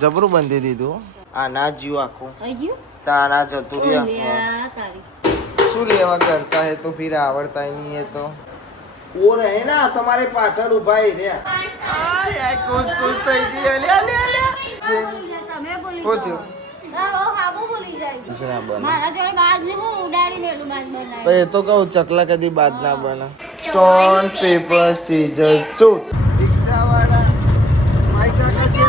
જબરું બંધી દીધું. આ ના જીવ આખું અయ్యో તાના જતું રહ્યા. ઓલ્યા તારી શું લેવા કરતા હે તો फिर आवड़ता ही नहीं है तो वो रहे ना तुम्हारे पाछળ ઉભા હે રે. આ યાર ખુશ ખુશ થઈ ગઈ. લે લે લે તમે બોલી હો થયો હાબુ બોલી જાય ના બને. મારા જોડે બાજ ને હું ઉડાડી મેલું બાજ બનાવી ભાઈ એ તો કહું ચકલા કદી બાદ ના બને. Stone paper scissor shoot. રિક્ષાવાળા માઈ કાકા છે.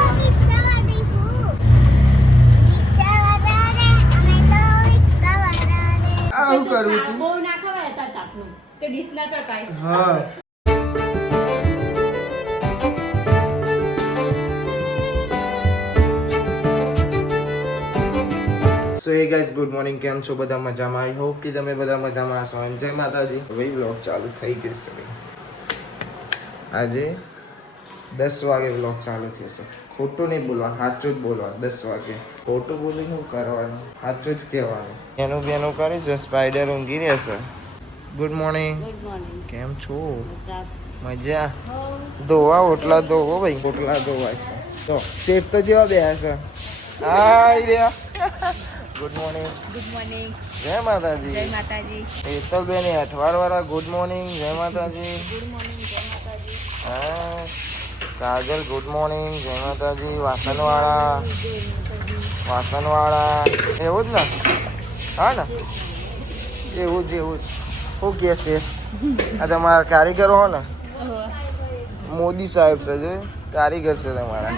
આવું કરવું તું. બહુ ના ખવાય તા તાપનું તે ડીશ ના ચટાય હા સો હે ગાઈસ ગુડ મોર્નિંગ. કેમ છો બધા? મજામાં? આઈ હોપ કે તમે બધા મજામાં હશો. એમ જય માતાજી. હવે વ્લોગ ચાલુ થઈ ગયો છે. આજે 10 વાગે વ્લોગ ચાલુ થયો છે. ખોટું નહીં બોલવાનું, સાચું જ બોલવાનું. 10 વાગે ખોટું બોલી શું કરવાનું, સાચું જ કહેવાનું. એનું બેનું કરીશ. સ્પાઈડર ઊંઘી રહેશે. Good morning. ગુડ મોર્નિંગ કેમ છો? મજા. ધોવા ઓટલા ધોવો ભાઈ. ઓટલા ધોવાય છે તો શેઠ તો જેવા બે છે. હાય રહ્યા. Good morning. ગુડ મોર્નિંગ જય માતાજી. જય માતાજી હેતલબેન અઠવાડવાળા ગુડ મોર્નિંગ. જય માતાજી. ગુડ મોર્નિંગ જય માતાજી હા કાજલ ગુડ મોર્નિંગ. જય માતાજી. વાસણવાળા એવું જ ને? હા ને એવું જ શું કે છે? આ તમારા કારીગરો હો ને? મોદી સાહેબ છે જો કારીગર છે તમારા.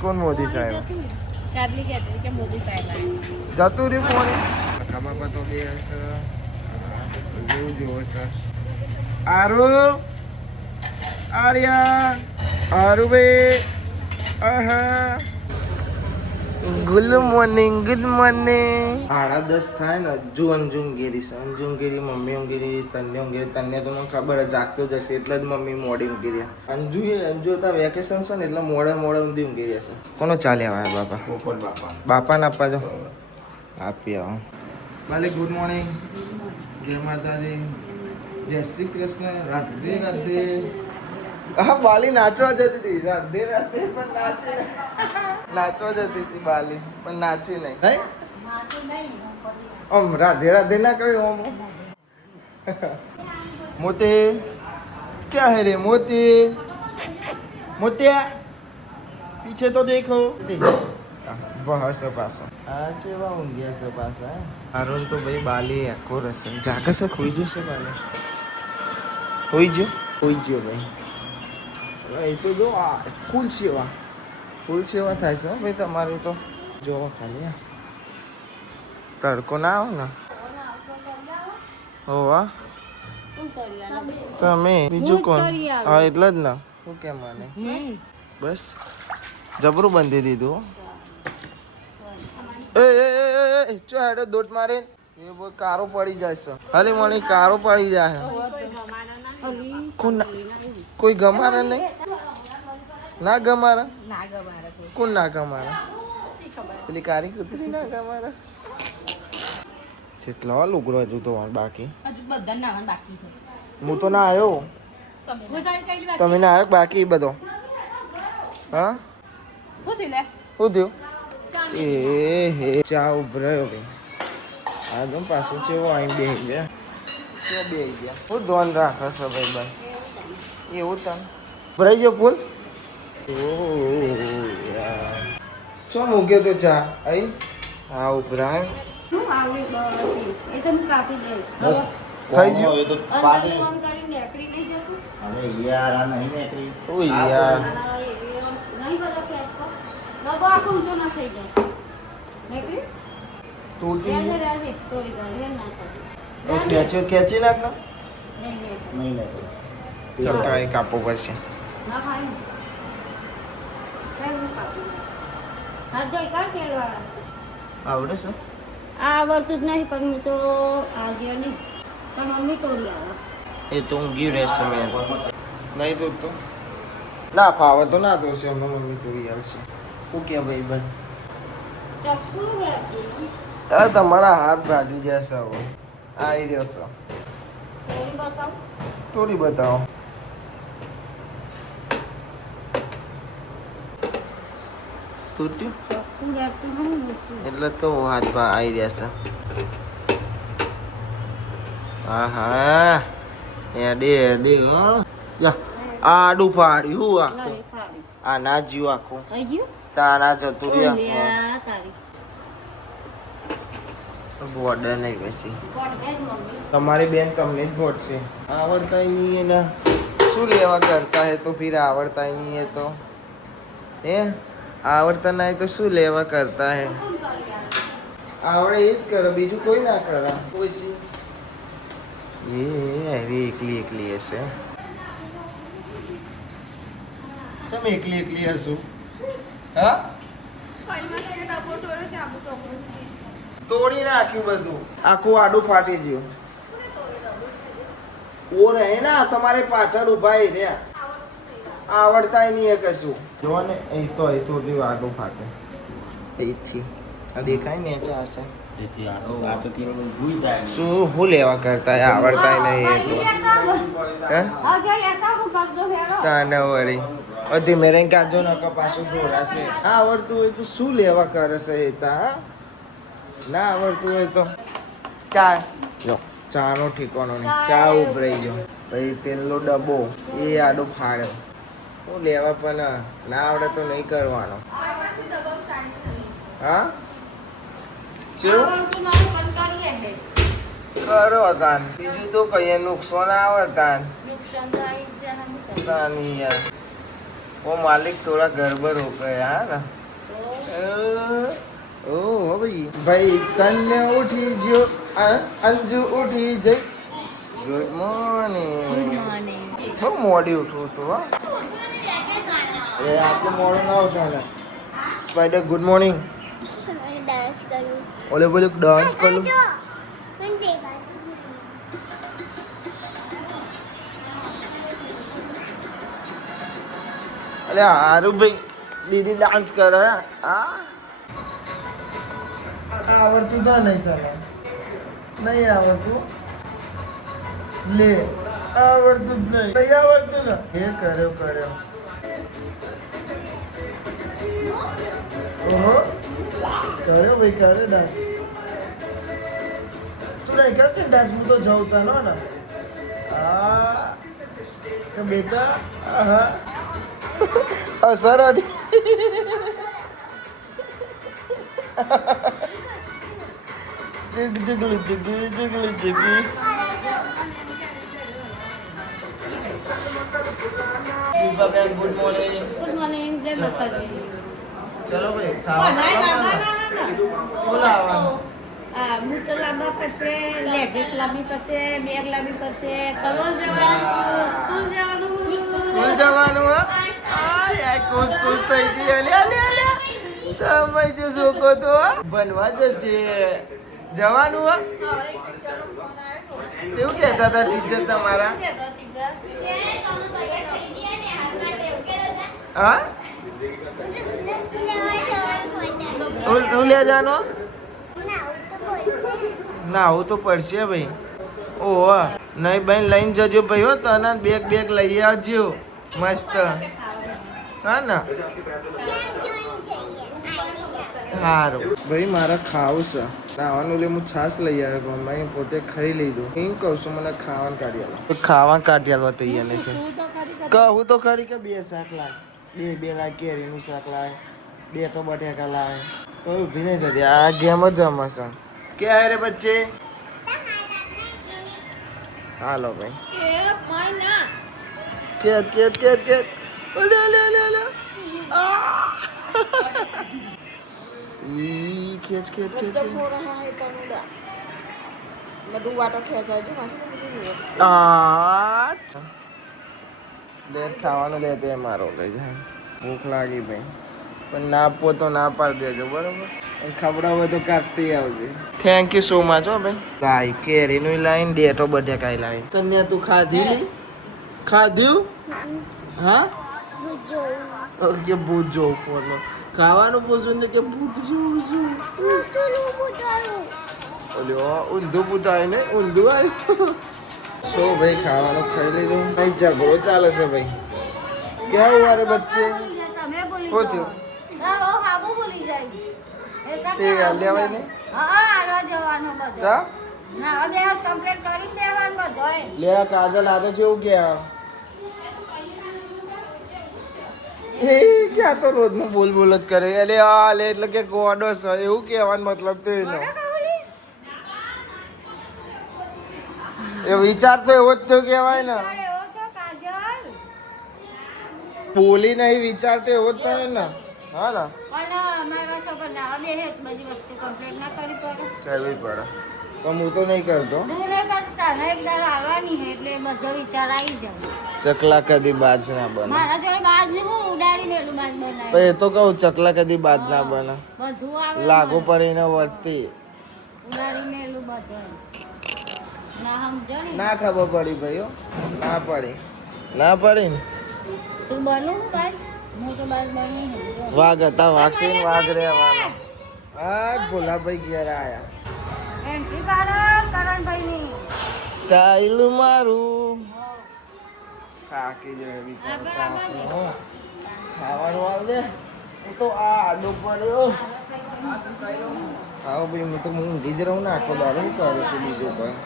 કોણ મોદી સાહેબ? જતું રહ્યું ફોન. ખબર તો બે જેવું જેવો છે. Good morning. Good morning. 10:30 થાય ને હજુ અંજુ ઊંઘેરી છે. અંજુ ઊંઘેરી, મમ્મી ઊંઘેરી, તન્ને ઊંઘેરી. તન્ને તો મને ખબર જ જાગતો જ હશે એટલે જ મમ્મી મોડી ઊંઘી રહ્યા. અંજુ હતા વેકેશન છે ને એટલે મોડે ઊંધી ઊંઘી રહ્યા છે. કોનો ચાલે આવે બાપા? બાપાને આપવા જો આપી આવો. માલિક ગુડ મોર્નિંગ. જય માતાજી. જય શ્રી કૃષ્ણ. રાધે રાધે. હા બાલી નાચવા જતી હતી. રાધે રાધે પણ નાચી નહીં. નાચવા જતી હતી બાલી પણ નાચી નહીં. ઓમ રાધે રાધે ના કહ્યું. ઓમ મોતે ક્યાં હે રે? મોતિયા પીછે તો દેખો. બસ પાછો આ જેવા ઊંઘ્યા છે પાછા. હારું તો ભાઈ બાલી આખો રહેશે. જાગે છે ખોઈ જશે બાલી. હોઈ ગયો ભાઈ. એ તો જો આ ફૂલ સેવા થાય છે ભાઈ તમારી તો. જોવો ખાલી તડકો ના આવે ને. હોવા તમે બીજું કોણ? હા એટલે જ ને. શું કેમ મને બસ જબરું બંધી દીધું. એ ચો હેડો દોટ મારે. એ બહુ કારો પડી જાય છે. હાલી મને કારો પડી જાય. કોઈ ગમારે નહીં? ના ગમારે? કોણ ના ગમારે? પેલી કારી કૂતરી ના ગમારે? જેટલા લુગડો હજુ તો બાકી. હું તો ના આવ્યો. તમે ના આવ્યો બાકી બધો? હા શું થયું? એ હે ચા ઉભરાયો ભાઈ. આ તો પાછું છે અહીં બે ગયા. શું ધોન રાખે છે ભાઈ ભાઈ? એવું તને ભરાઈ ગયો ફૂલ. ચો મૂક્યો તો ચા અહીં? હા ઉભરાય થઈ ગયું. ખેંચી નાખ ને. ચકાઈ કાપો પછી. આવડે છે? આવડતું જ નહીં પણ મેં તો આવ્યો નહીં પણ મમ્મી તોડી આવે. એ તો ઊંઘી રહેશે. મેં નહીં દોડતો ના ફાવે તો ના દોડશે. એમને મમ્મી તોડી આવશે. શું કે ભાઈ બન? તમારા હાથ ભાગી જશે હવે. આવી રહ્યો છે. તોડી બતાવો. તૂટ્યું ચોખ્ખું રહેતું નહીં મોટું. એટલે જ કહું હાથમાં આવી રહ્યા છે. હા હા એડે હો જા આ આડું પાડ્યું હું આખું નહીં, ખાલી. આ ના જીવ આખું થઈ ગયું? તા ના જતું રહ્યા ઓલ્યા તારી. બોર્ડર નહીં બેસી કોણ હે મમ્મી? તમારી બેન તમને જ ભોટશે આવડતા ही नहीं है ना શું લેવા કરતા है तो फिर आवड़ता ही नहीं है तो હે આવડતા નહીં તો શું લેવા કરતા હે આવડે એ જ કરો બીજું કોઈ ના કરે કોઈ સી એ એવી એકલી એકલી હશે ચમ એકલી એકલી હશું હા તોડી નાખ્યું બધું આખું આડું ફાટી ગયું ઓ રહે ના તમારે પાછળ ઉભા એ રહ્યા આવડતા નહીં એ કશું જો ને એ તો બી આડું ફાટે અહીંથી આ દેખાય ને ચા હશે શું હું લેવા કરતા હે આવડતા નહીં એ તો હે તાને વળી ધીમે રહીને કાઢજો નકર પાછું ઢોળાશે આવડતું હોય તો શું લેવા કરે છે એ તા ના આવડતું હોય તો ચા જો ચાનો ઠીકાણો નહીં ચા ઉભરાઈ ગયો પછી તેલનો ડબ્બો એ આડો ફાડ્યો હું લેવા પણ ના આવડે તો નહીં કરવાનો હા ચેવું કરો તાન બીજું તો કહીએ નુકસાન આવે તાન તાની યાર वो मालिक थोड़ा गड़बड़ हो गया है ना ओ भाई भाई तन्ने उठी जो अंजू उठी जय गुड मॉर्निंग બહુ મોડી ઉઠવું તો હા એ આપણે મોડું ના ઉઠાને સ્પાઈડર ગુડ મોર્નિંગ डांस करूं ઓલે બોલે ડાન્સ કરું मैं देखा અલે હારું ભાઈ દીદી ડાન્સ કરે હા આવડતું તો નહીં તને નહીં આવડતું લે આવડતું જ નહીં આવડતું ને એ કર્યો ઓહો કર્યો ભાઈ કર્યો ડાન્સ તું નહીં કરતી ડાન્સ હું તો જાઉં તનો ને હા કે બેટા હા અસર જગલી શિલ્પા બેન ગુડ મોર્નિંગ ગુડ મોર્નિંગ જય માતાજી. ચલો ભાઈ ખાવા બોલાવા બૂટ લાવવા પડશે, લેગીસ લાવવી પડશે, બેગ લાવવી પડશે, કલર જવાનું, સ્કૂલ જવાનું હા યાર ખુશ થઈ ગઈ અલે સમય જો સોકો તો બનવા જશે જવાનું હા તેવું કહેતા હતા ટીચર તમારા હા હું લે જાનો ના આવું તો પડશે ભાઈ ઓહો નહીં બેન લઈને જજો ભાઈ હો તને બેગ લઈ આવજો મસ્ત હા ને સારું ભાઈ મારે ખાવું છે ખાવાનું એટલે હું છાશ લઈ આવ્યો મમ્મી પોતે ખાઈ લીધું એમ કહું છું મને ખાવાનું કાઢી આલો ખાવાનું કાઢી આલવા તૈયાર નથી કહું તો ખરી કે બે શાક લાય બે લાય કેરીનું શાક લાય બે તો બટેકા લાય તો ઊભી નહીં થતી આ ગેમ જ રમશે क्या है रे बच्चे હાલો ભાઈ કેટ ઓલે ઈ ખેચ દેર ખાવાનું દે તે મારો લઈ જાય ભૂખ લાગી ભાઈ પણ ના આપો તો ના પાડી દેજો બરોબર ખવડાવે તો કાઢતી આવજે થેન્ક યુ સો મચ હો બેન લાઈ કેરીનું લાઈન ડેટો બટેકાઈ લાઈન તમને તું ખાધું હા કે ભૂત જોવું પોલો ખાવાનું પૂછું ને કે ભૂત જોવું છું ઓલ્યો ઊંધું પૂછાય ને ઊંધું આવ્યું સો ભાઈ ખાવાનું ખાઈ લીધું કઈ ઝઘડો ચાલે છે ભાઈ કેવું મારે બચ્ચે તમે બોલી શું થયું જાય તે લેવાય નહીં હા હાલવા જવાનું બધું જા ના હવે કમ્પ્લીટ કરી દેવાનું બધું લે કાજલ આ તો જેવું કે એ ક્યાં તો રોજનું બોલ બોલ જ કરે એટલે આ લે એટલે કે ગોડો છે એવું કહેવાનો મતલબ તો એનો એ વિચાર તો એવો જ તો કહેવાય ને એવો છો કાજલ બોલી નહીં વિચાર તો એવો જ થાય ને હા ને પણ અમારા છોકરા ના બે બધી વસ્તુ કમ્પ્લીટ ના કરી પડે કરવી પડે પણ હું તો નહીં કરતો દૂર કરતા ને એક દાડો આવવાની છે એટલે બધો વિચાર આવી જાય ચકલા કદી બાજ ના બને મારા જોડે બાજ ને હું ઉડાડી મેલું બાજ બનાવી પણ એ તો કહું ચકલા કદી બાજ ના બને બધું આવે લાગુ પડીને વર્તી ઉડાડી મેલું બધું ના સમજો ને ના ખબર પડી ભાઈઓ ના પડી ના પડી ને તું બનું બાજ હું તો બાજ બની વાઘ હતા વાઘ વાઘ રહેવાનો આ ભોલાભાઈ ઘેર આયા એન્ટ્રી પાડો કરણભાઈની સ્ટાઈલ મારું થાકી જાય બિચારો કાપનો. ખાવાનું આવે હું તો આ આડો પડ્યો આવો ભાઈ હું તો ઊંઘી જ રહું ને આખો દાડો હું કરું છું બીજું પણ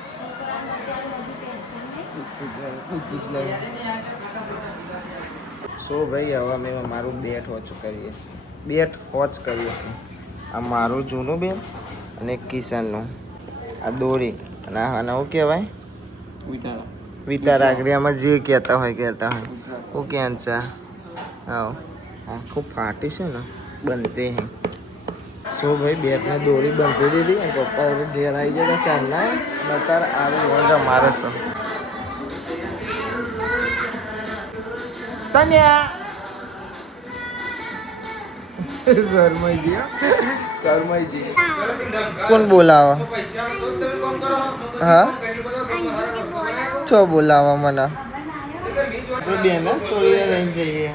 સો ભાઈ હવે અમે મારું બેટ વોચ કરીએ છીએ બેટ વોચ કરીએ છીએ આ મારું જૂનું બેટ અને કિશનનું આ દોરી અને આને શું કહેવાય વિતા રાખડીયામાં જે કહેતા હોય હું ક્યાં છે હા આખું ફાટી છે ને બનતે હે સો ભાઈ બેટને દોરી બંધી દીધી અને પપ્પા હવે ઘેર આવી ગયા ચાલના બતાર આવી વંડા મારે છે તન્યા શરમાઈ કોણ બોલાવા હા છો બોલાવા મને બેન થોડી લઈને જઈએ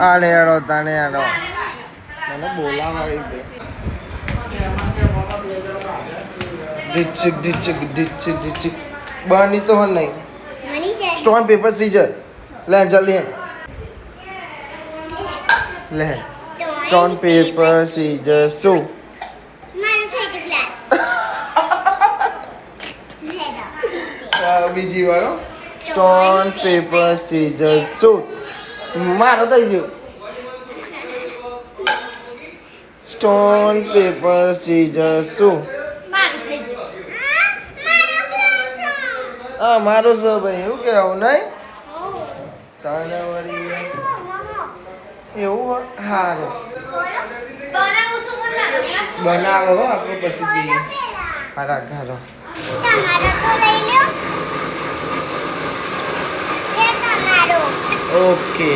આડે આડો તાને આડો મને બોલાવા આવી ગઈ ડીચક બની તો હો નહીં મની જાય સ્ટોન પેપર સીઝર લે જલ્દી લે સ્ટોન પેપર સીઝર શું મારું થઈ ગયું ક્લાસ બીજી વાળો સ્ટોન પેપર સીઝર શું મારો થઈ ગયો સ્ટોન પેપર સીઝર શું મારું થઈ ગયું હા મારું છે ભાઈ એવું કહેવું નહીં તને વળી એવું સારું બનાવો હો આપણે પછી પીએ હારા ઘારો તમારો તો લઈ લ્યો એ તમારો ઓકે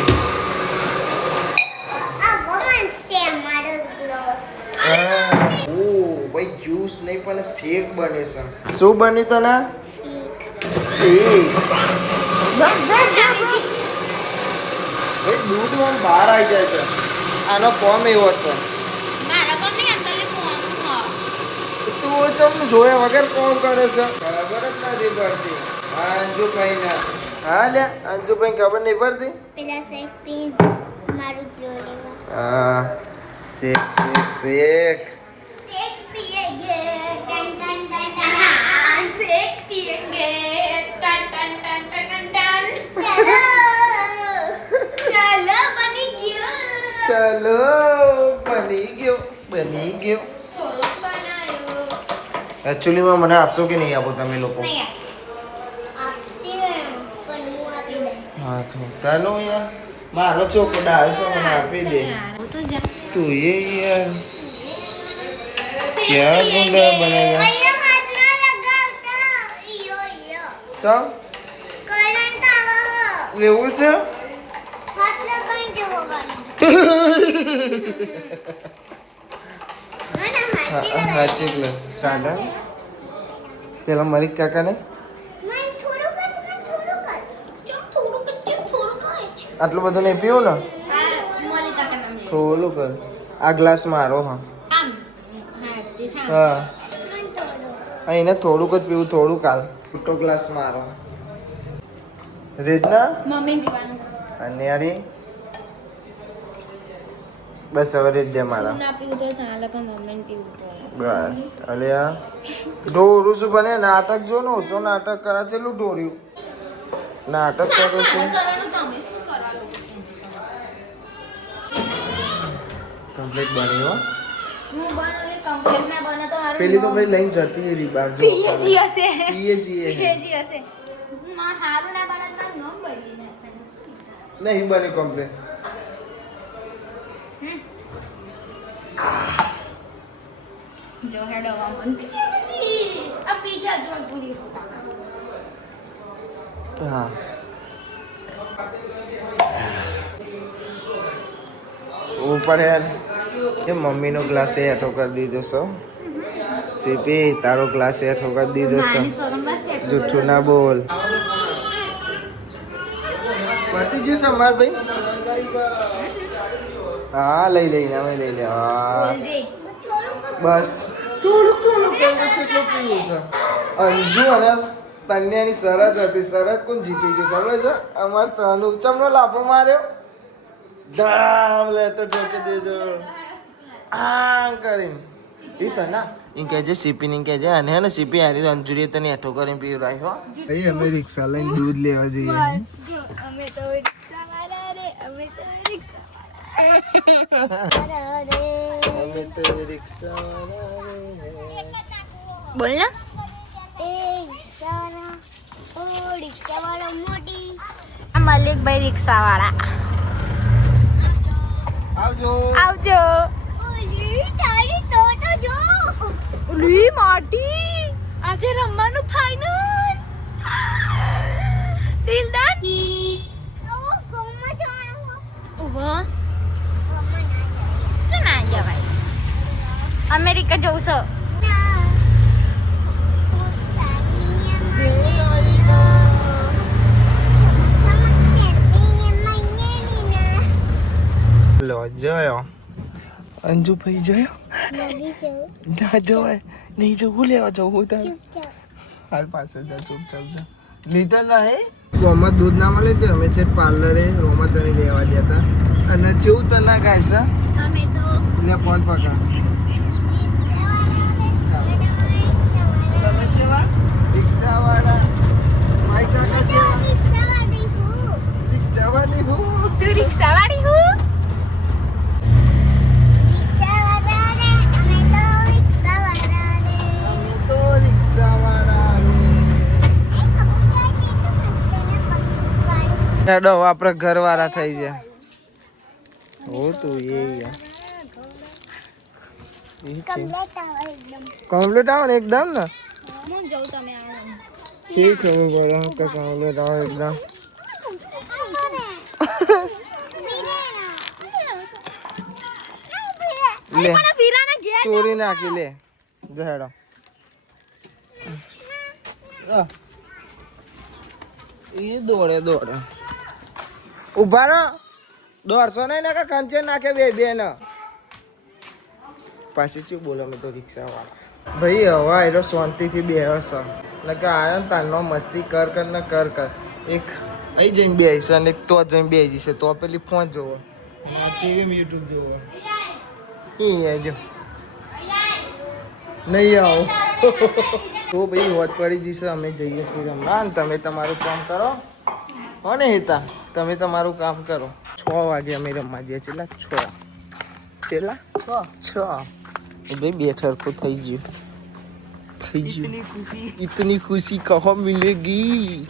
આ વમન છે મારો ગ્લાસ ઓ ભાઈ જ્યુસ નહીં પણ શેક બને છે શું બન્યું તને શેક ભાઈ દૂધ આમ બહાર આવી જાય છે આનો કોમ એવો છે તું ચમ જોયા વગર કોમ કરે છે ખબર જ નથી પડતી હા અંજુભાઈ ના હા લે અંજુભાઈ ખબર નહીં પડતી પેલા શેક પીન મારું ગ્લો લેવા હા શેક શેક શેક શેક પીએંગે ટન ટન ટન ટન હા શેક પીએંગે ટન ટન ટન ટન ટન ચલો બની ગયો ચલો બની ગયો થોડોક બનાયો એકચ્યુઅલીમાં મને આપશો કે નહીં આપો તમે લોકો નહીં આપશે પણ હું આપી દઈ હા તો તનો યાર મારો ચોકડા આવશે મને આપી દે તું એ યાર ક્યાં ગુંડા બનેગા અહીંયા હાથ ના લગાવતા ઈયો ઈયો ચાલ કરંટ આવો લેવું છે હાથ લગાવી જવો મને હાચી લે કાઢા પેલા મલિક કાકાને મને થોડુંક જ થોડુંક જ આટલું બધું નહીં પીવું ને થોડું કર આ ગ્લાસ મારો હા હા હા એને થોડુંક જ પીવું થોડું કાલ છૂટો ગ્લાસ મારો રેજના મમ્મી પીવાનું અને યારી બસ હવે રેડ દે મારા તું ના પીવું તો ચાલે પણ મમ્મીને પીવું પડે. બસ અલ્યા ઢોરું શું બને નાટક જો ને ઓછો નાટક કરા છેલું ઢોર્યું નાટક કરે છે કરવાનું તમે શું કરવાનું? કમ્પ્લીટ બની હો હું બનાવે કમ્પ્લીટ ના બને તો હારું. પેલી તો ભાઈ લઈને જતી રહી બહાર જો પીએજી હશે. પીએજી પીએજી હશે. માં હારું ના બને તો નોમ બદલી નાખવાનું શું? નહીં બની કમ્પ્લીટ જો હેડો મન પીછી આ પીઝા જોડ પૂરી હા ઉપર યાર એ મમ્મીનો ગ્લાસ એ હેઠો કરી દીધો છો સીપી તારો ગ્લાસ એ હેઠો કરી દીધો છે માની સોરંગા સેટ જૂઠું ના બોલ પતી ગયું તમાર ભાઈ હા લઈ લઈને અમે લઈ લે હા બોલજે બસ થોડું કેટલું પીવું છે અંજુ અને તન્યાની શરત હતી શરત કોણ જીતી ગયું ખબર છે અમાર તનુ ચમનો લાફો માર્યો ધામ લેતો ઠોકી દેજો આ કરીને એ તના ઇન કહેજે સીપી ની કહેજે અને હે ને સીપી હારી તો અંજુરી તને હેઠો કરીને પીવરાય હો ભાઈ અમે રિક્ષા લઈને દૂધ લેવા જઈએ અમે તો રિક્ષા વાળા રે અમે તો રિક્ષા વાળા રે અમે તો રિક્ષા બોલ ના રિક્ષા વાળા મોટી આ મલિકભાઈ રિક્ષા વાળા આવજો આવજો ઓલી તારી તો જો ઓલી માટી આજે રમવાનું ફાઇનલ દિલદાન ઓ કોમમાં જવાનું ઓહો શું ના જવાય અમેરિકા જવું છો લો જોયો અંજુ ભાઈ જોયો ના જવાય નહીં જવું લેવા જવું તારે હાલ પાસે જા ચૂપચાપ જા લીટર ના હે રોમાં દૂધ ના મળે તો અમે છે પાર્લરે રોમાં તને લેવા ગયા હતા અને જેવું તને ગાય છે અમે તો લે ફોન પકડ તમે છેવા રિક્ષા વાળા માઈ કાકા છે રિક્ષા વાળી હું તું રિક્ષા વાળી હું અમે તો રિક્ષા વાળા હેડો આપણે ઘર વાળા થઈ ગયા હો તું એ યાર કમ્પ્લીટ આવે ને એકદમ ને હું જઉં તમે આવો ઠીક है वो बोला कि कम्प्लीट आओ एकदम ले પીરાના ઘેર ચોરી નાખી લે જહેડો એ દોડે ઉભા રહો દોડશો નહીં ને કે ખંચે નાખે બે બે ને પાછી શું બોલો મેં તો રિક્ષા વાળા ભાઈ હવા એ તો શાંતિથી બે હશે એટલે કે આયો ને તારનો મસ્તી કર ને કર એક અહીં જઈને બે છે અને એક તો જઈને બે જશે તો પેલી ફોન જોવો ટીવી યુટ્યુબ જોવો જો નહીં આવો તો ભાઈ હોત પડી જશે અમે જઈએ છીએ રમવા ને તમે તમારું કામ કરો હો ને હેતા તમે તમારું કામ કરો 6 વાગે અમે રમવા જઈએ છેલ્લા 6 ભાઈ બે ઠરખું થઈ ગયું इतनी खुशी कहाँ मिलेगी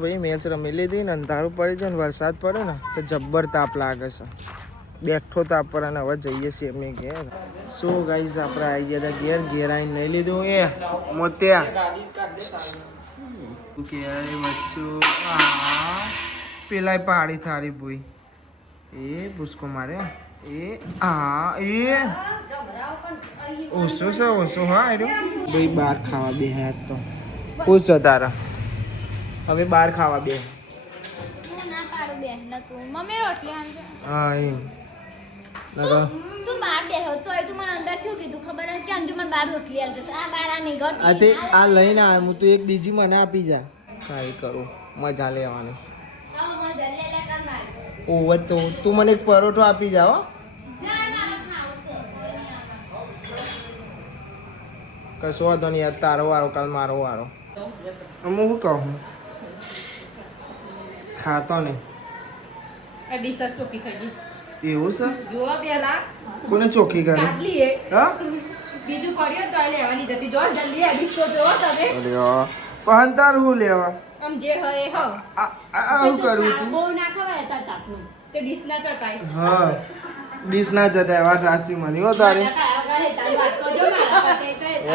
ભાઈ મેચ રમી લીધી ને અંધારું પડી જાય ને વરસાદ પડે ને તો જબ્બર તાપ લાગે છે બેઠો તો આપણને હવે જઈએ છીએ એમની ઘેર. સો ગાઈઝ આપણે આવી ગયા હતા ઘેર. ઘેર આવીને નહીં લીધું એ મોત્યા પેલા પહાડી થાળી ભૂઈ એ ભૂસકો માર્યો એ હા એ ઓછો છે ઓછો હા ભાઈ બહાર ખાવા બે હાથ તો પૂછ છે તારા હવે બહાર ખાવા બે હું ના પાડું બે નતું મમ્મી રોટલી આણજો હા એ તું બહાર બેહો તો તું મને અંદર થયું કીધું ખબર હે કે અંજુમન બહાર રોટલી આલજે તો આ બહાર આ નહીં ગોટ આ તે આ લઈને આવ્યો હું તો એક બીજી મને આપી જા કાંઈ કરું મજા લેવાની મજા લે લે કર માર ઓવ તો તું મને એક પરોઠો આપી જા હો જા મારે ખાવું છે કોઈ નહીં આવે કશો વાંધો નહીં યાર તારો વારો કાલ મારો વારો હું શું કહું ખાતો નહીં આ ડીશ જ ચોખ્ખી થઈ ગઈ એવું છે જોવા પેલા કોને ચોખ્ખી કરે કાઢલી એ હા બીજું કર્યું તો આ લેવાની જતી જો જલ્દી આ ડીશ તો જોવો તમે અરે પણ તારું હું લેવા આમ જે હોય એ હો આવું કરવું તું બહુ ના ખવાય તાર તાપનું તે ડીશ ના ચટાય હા ડીશ ના જતા વાત સાચી મની હો તારી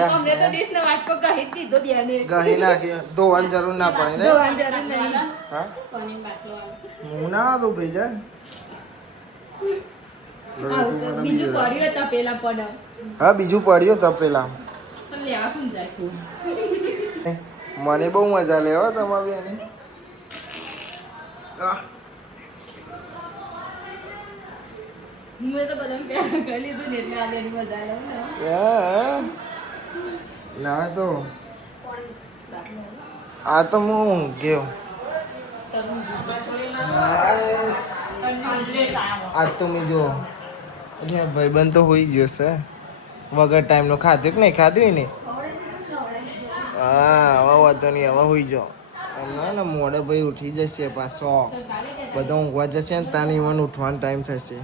અમને તો ડીશ નો વાટકો કહી જ દીધો બેને ગહી નાખી ધોવાની જરૂર ના પડે ને જોવાની જરૂર નહીં હા પાણી બાટલો આવે. હું ના દઉં ભાઈ જા આવું તો બીજું કર્યું તો પેલા પડો હા બીજું પડ્યું તો પેલા તો લેવા કોણ જાય મને બહુ મજા લે હો તમારી બેની મેં તો બધાને પહેલા કરી લીધું ને એટલે આ બેની મજા લઉં ને ના તો આ તો હું ગયો આજ તો મેં જો ભાઈબંધ તો હોઈ ગયો છે વગર ટાઈમનો ખાધું કે નહીં ખાધું ને હા હવે વાંધો નહીં હવે હોઈ જાઓ હમણાં ને મોડે ભાઈ ઉઠી જશે પાછો બધા ઊંઘવા જશે ને તાને ઈવન ઉઠવાનો ટાઈમ થશે